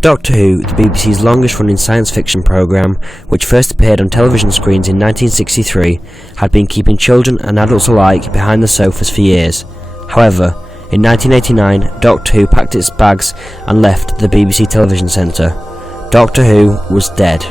Doctor Who, the BBC's longest-running science fiction programme, which first appeared on television screens in 1963, had been keeping children and adults alike behind the sofas for years. However, in 1989, Doctor Who packed its bags and left the BBC television centre. Doctor Who was dead.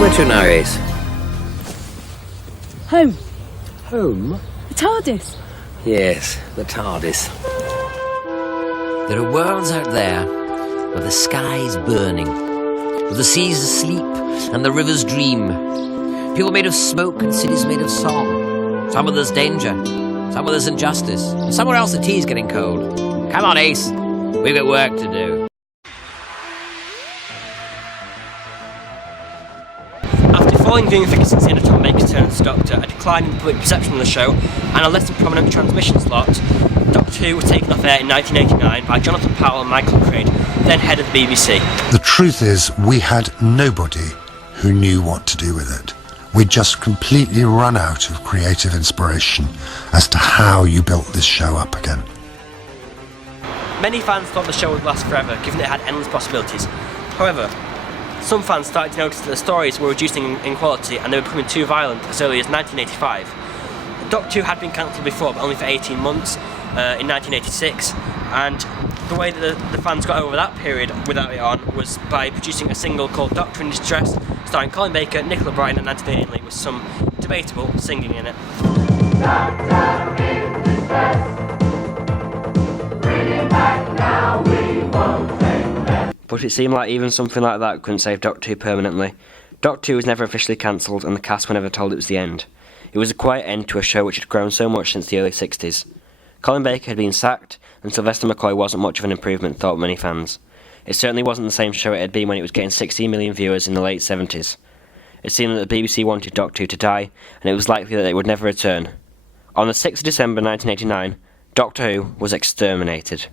Where to now, Ace? Home. Home? The TARDIS. Yes, the TARDIS. There are worlds out there where the sky's burning, where the sea's asleep and the rivers dream. People made of smoke and cities made of song. Some of there's danger, some of there's injustice, and somewhere else the tea's getting cold. Come on, Ace. We've got work to do. Following viewing figures since the end of Tom Baker's turn as Doctor, a decline in the public perception of the show, and a less than prominent transmission slot, Doctor Who was taken off air in 1989 by Jonathan Powell and Michael Creed, then head of the BBC. The truth is, we had nobody who knew what to do with it. We'd just completely run out of creative inspiration as to how you built this show up again. Many fans thought the show would last forever, given it had endless possibilities. However, some fans started to notice that the stories were reducing in quality and they were becoming too violent as early as 1985. Doctor Who had been cancelled before, but only for 18 months, in 1986, and the way that the fans got over that period without it on was by producing a single called Doctor in Distress, starring Colin Baker, Nicola Bryant and Anthony Ainley, with some debatable singing in it. Doctor in distress, bring him back now, we won't take less. But it seemed like even something like that couldn't save Doctor Who permanently. Doctor Who was never officially cancelled and the cast were never told it was the end. It was a quiet end to a show which had grown so much since the early 60s. Colin Baker had been sacked and Sylvester McCoy wasn't much of an improvement, thought many fans. It certainly wasn't the same show it had been when it was getting 16 million viewers in the late 70s. It seemed that the BBC wanted Doctor Who to die and it was likely that it would never return. On the 6th of December 1989, Doctor Who was exterminated.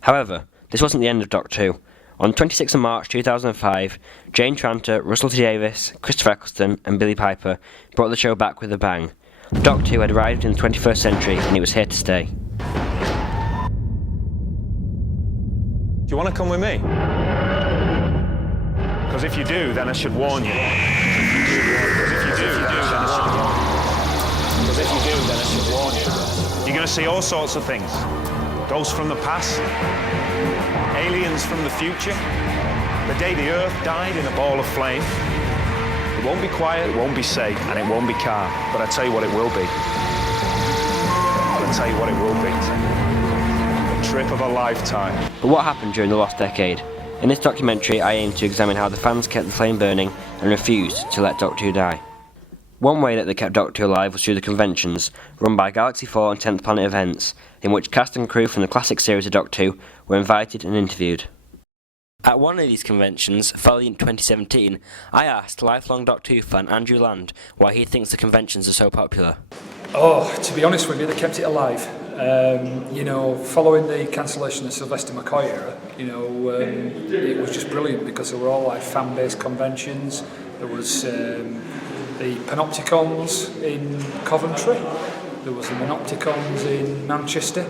However, this wasn't the end of Doctor Who. On 26th of March 2005, Jane Tranter, Russell T Davies, Christopher Eccleston and Billie Piper brought the show back with a bang. Doctor Who had arrived in the 21st century and it was here to stay. Do you want to come with me? Because if you do, then I should warn you. You're going to see all sorts of things. Ghosts from the past, aliens from the future, the day the Earth died in a ball of flame. It won't be quiet, it won't be safe, and it won't be calm. But I tell you what it will be. A trip of a lifetime. But what happened during the lost decade? In this documentary, I aim to examine how the fans kept the flame burning and refused to let Doctor Who die. One way that they kept Doctor Who alive was through the conventions, run by Galaxy 4 and 10th Planet events, in which cast and crew from the classic series of Doctor Who were invited and interviewed. At one of these conventions, following in 2017, I asked lifelong Doctor Who fan Andrew Land why he thinks the conventions are so popular. Oh, to be honest with you, they kept it alive. Following the cancellation of Sylvester McCoy era, it was just brilliant because they were all like fan-based conventions. There was the Panopticons in Coventry, there was the Monopticons in Manchester,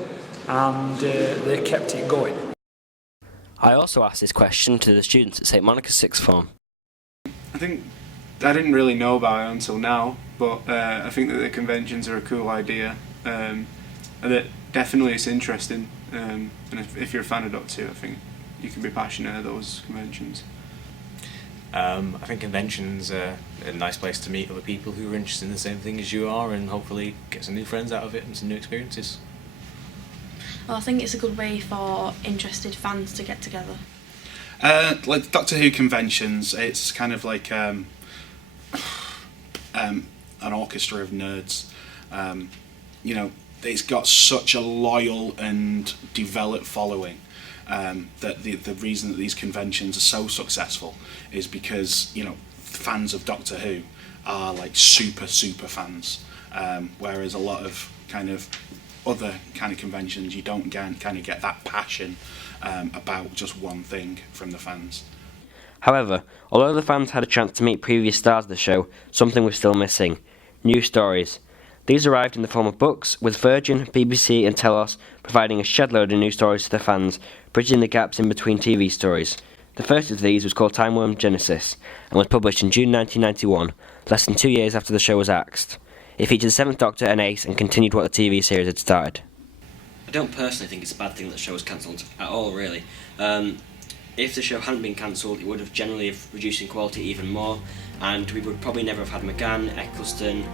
and they kept it going. I also asked this question to the students at St Monica's sixth form. I think I didn't really know about it until now, but I think that the conventions are a cool idea, and that definitely it's interesting, and if you're a fan of Doctor Who, I think you can be passionate at those conventions. I think conventions are a nice place to meet other people who are interested in the same thing as you are and hopefully get some new friends out of it and some new experiences. Well, I think it's a good way for interested fans to get together. Like Doctor Who conventions, it's kind of like an orchestra of nerds. it's got such a loyal and developed following that the reason that these conventions are so successful is because, you know, fans of Doctor Who are like super fans, whereas a lot of kind of other kind of conventions you don't kind of get that passion about just one thing from the fans. However, although the fans had a chance to meet previous stars of the show, something was still missing: new stories. These arrived in the form of books, with Virgin, BBC and Telos providing a shed load of new stories to their fans, bridging the gaps in between TV stories. The first of these was called Time Worm Genesis, and was published in June 1991, less than 2 years after the show was axed. It featured the Seventh Doctor and Ace, and continued what the TV series had started. I don't personally think it's a bad thing that the show was cancelled at all, really. If the show hadn't been cancelled, it would have generally have reduced in quality even more, and we would probably never have had McGann, Eccleston,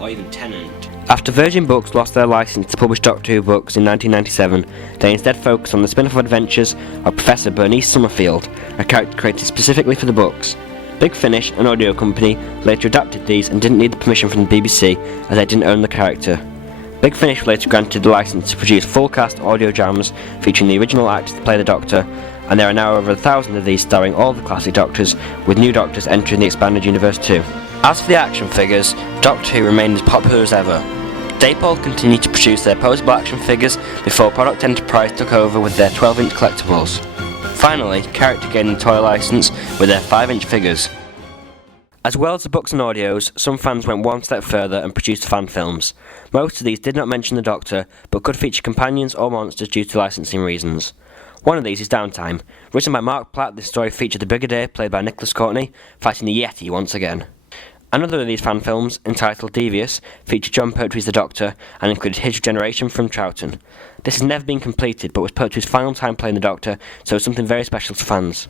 or even Tennant. After Virgin Books lost their licence to publish Doctor Who books in 1997, they instead focused on the spin-off adventures of Professor Bernice Summerfield, a character created specifically for the books. Big Finish, an audio company, later adapted these and didn't need the permission from the BBC as they didn't own the character. Big Finish later granted the licence to produce full-cast audio dramas featuring the original actors to play the Doctor, and there are now over 1,000 of these starring all the classic Doctors, with new Doctors entering the expanded universe too. As for the action figures, Doctor Who remained as popular as ever. Dapol continued to produce their posable action figures before Product Enterprise took over with their 12-inch collectibles. Finally, Character gained the toy licence with their 5-inch figures. As well as the books and audios, some fans went one step further and produced fan films. Most of these did not mention the Doctor, but could feature companions or monsters due to licensing reasons. One of these is Downtime. Written by Mark Platt, this story featured the Brigadier, played by Nicholas Courtney, fighting the Yeti once again. Another of these fan films, entitled Devious, featured John Pertwee's The Doctor and included his regeneration from Troughton. This has never been completed, but was Pertwee's final time playing the Doctor, so it was something very special to fans.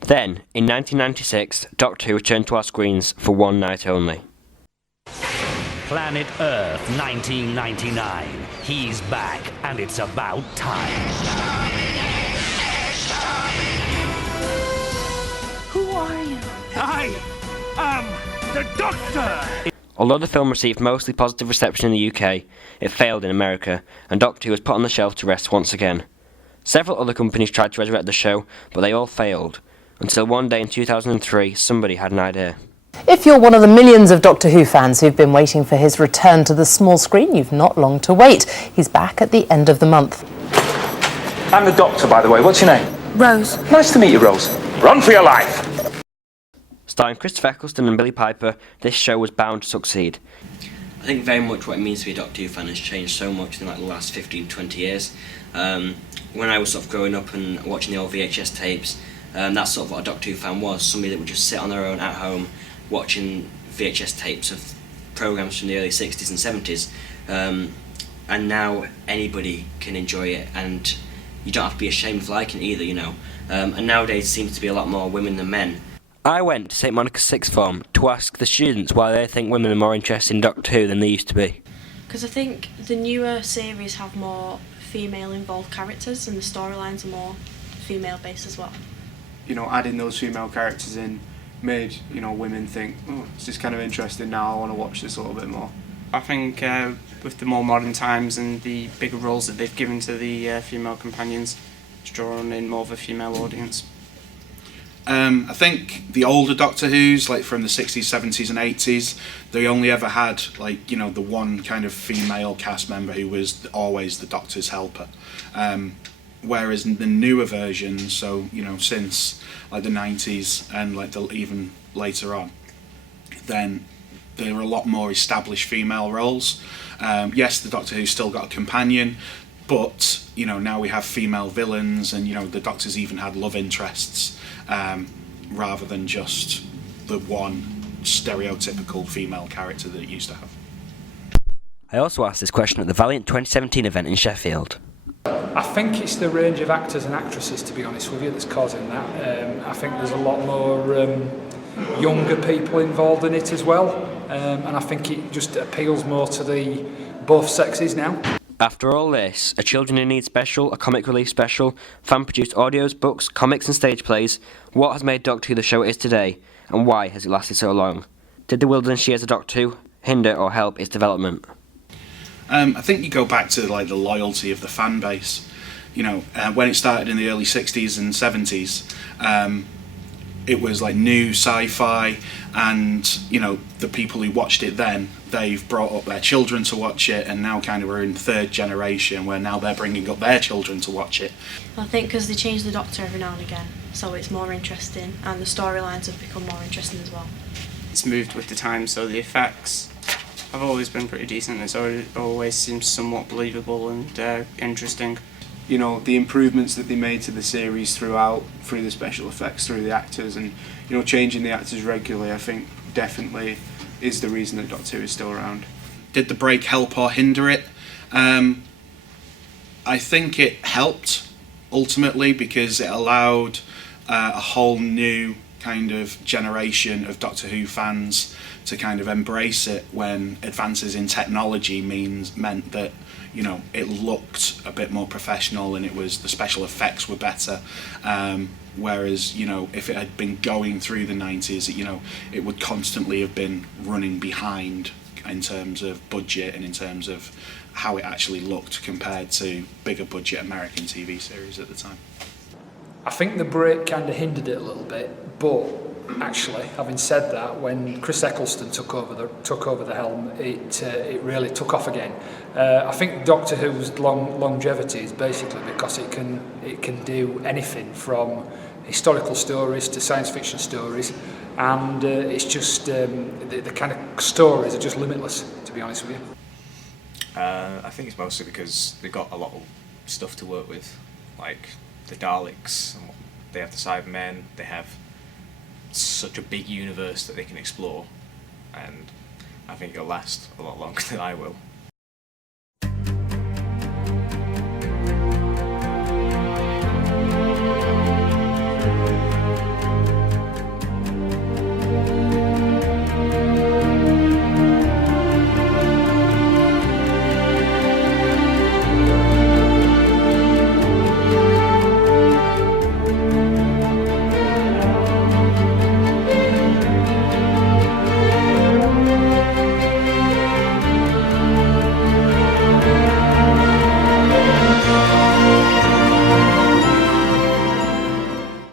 Then, in 1996, Doctor Who returned to our screens for one night only. Planet Earth 1999. He's back, and it's about time. Who are you? I am the Doctor! Although the film received mostly positive reception in the UK, it failed in America, and Doctor Who was put on the shelf to rest once again. Several other companies tried to resurrect the show, but they all failed, until one day in 2003 somebody had an idea. If you're one of the millions of Doctor Who fans who've been waiting for his return to the small screen, you've not long to wait. He's back at the end of the month. I'm the Doctor, by the way. What's your name? Rose. Nice to meet you, Rose. Run for your life! Starring Christopher Eccleston and Billy Piper, this show was bound to succeed. I think very much what it means to be a Doctor Who fan has changed so much in like the last 15-20 years. When I was sort of growing up and watching the old VHS tapes, that's sort of what a Doctor Who fan was, somebody that would just sit on their own at home watching VHS tapes of programmes from the early 60s and 70s, and now anybody can enjoy it, and you don't have to be ashamed of liking it either, you know. And nowadays it seems to be a lot more women than men. I went to St Monica's sixth form to ask the students why they think women are more interested in Doctor Who than they used to be. Because I think the newer series have more female involved characters and the storylines are more female based as well. You know, adding those female characters in made, you know, women think, oh, this is kind of interesting now, I want to watch this a little bit more. I think with the more modern times and the bigger roles that they've given to the female companions, it's drawn in more of a female audience. I think the older Doctor Who's, like from the 60s, 70s and 80s, they only ever had, like, you know, the one kind of female cast member who was always the Doctor's helper. Whereas in the newer versions, so, you know, since like the 90s and like even later on, then there are a lot more established female roles. Yes, the Doctor Who's still got a companion, but, you know, now we have female villains and, you know, the Doctor's even had love interests, rather than just the one stereotypical female character that it used to have. I also asked this question at the Valiant 2017 event in Sheffield. I think it's the range of actors and actresses, to be honest with you, that's causing that. I think there's a lot more younger people involved in it as well, and I think it just appeals more to the both sexes now. After all this, a Children in Need special, a comic relief special, fan-produced audios, books, comics and stage plays, what has made Doctor Who the show it is today, and why has it lasted so long? Did the wilderness years of Doctor Who hinder or help its development? I think you go back to like the loyalty of the fan base. You know, when it started in the early 60s and 70s, it was like new sci-fi, and you know, the people who watched it then, they've brought up their children to watch it, and now kind of we're in third generation where now they're bringing up their children to watch it. I think because they change the Doctor every now and again, so it's more interesting, and the storylines have become more interesting as well. It's moved with the times, so the effects have always been pretty decent. It's always seems somewhat believable and interesting. You know, the improvements that they made to the series through the special effects, through the actors, and you know, changing the actors regularly, I think definitely is the reason that Doctor Who is still around. Did the break help or hinder it? I think it helped ultimately, because it allowed a whole new kind of generation of Doctor Who fans to kind of embrace it, when advances in technology meant that, you know, it looked a bit more professional, and the special effects were better. Whereas, you know, if it had been going through the 90s, you know, it would constantly have been running behind in terms of budget and in terms of how it actually looked compared to bigger budget American TV series at the time. I think the break kind of hindered it a little bit, but actually, having said that, when Chris Eccleston took over the helm, it really took off again. I think Doctor Who's longevity is basically because it can do anything from historical stories to science fiction stories, and it's just the kind of stories are just limitless, to be honest with you. I think it's mostly because they've got a lot of stuff to work with, like the Daleks, and they have the Cybermen, they have such a big universe that they can explore, and I think it'll last a lot longer than I will.